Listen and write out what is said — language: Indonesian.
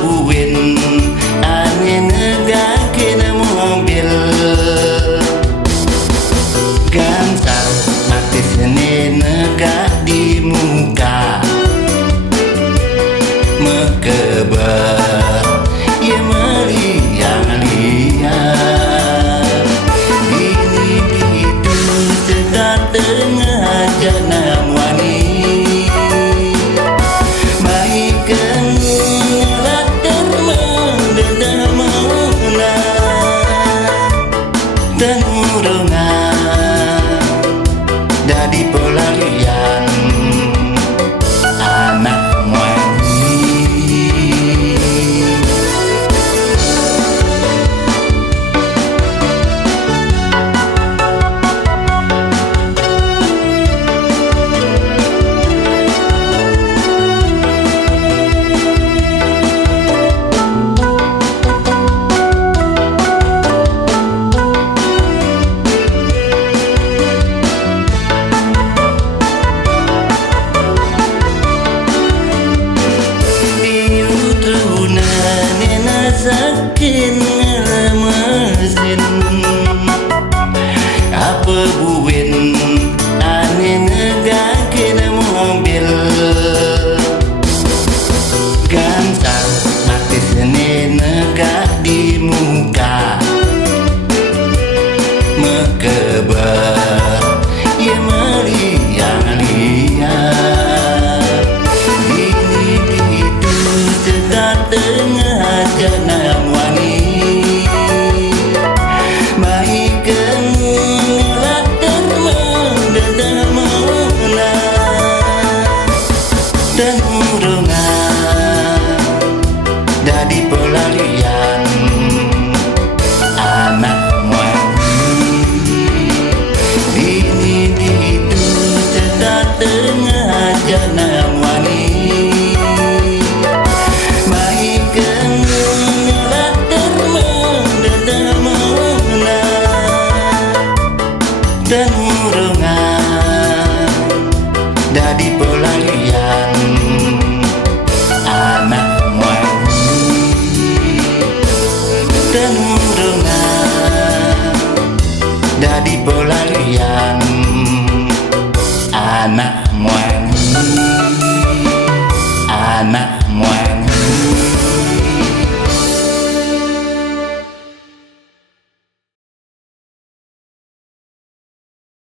buin ane negake na mobil gansal mati sene negak di muka mekeber ya meliang-liang ini itu sedang tengah janam wani maikan latar mendendam muna tenurungan dari pelarian anak sakin ngelemesin apa buin ane negake na mobil gansal mati sene negak di muka mekeber ya meliang-liang ini itu sedang tengah janam wani maikan latar mendendam muna tenurungan dari pelarian anak wani ini itu sedang tengah janam wani tenurungan dari pelarian anak wani tenurungan dari pelarian anak wani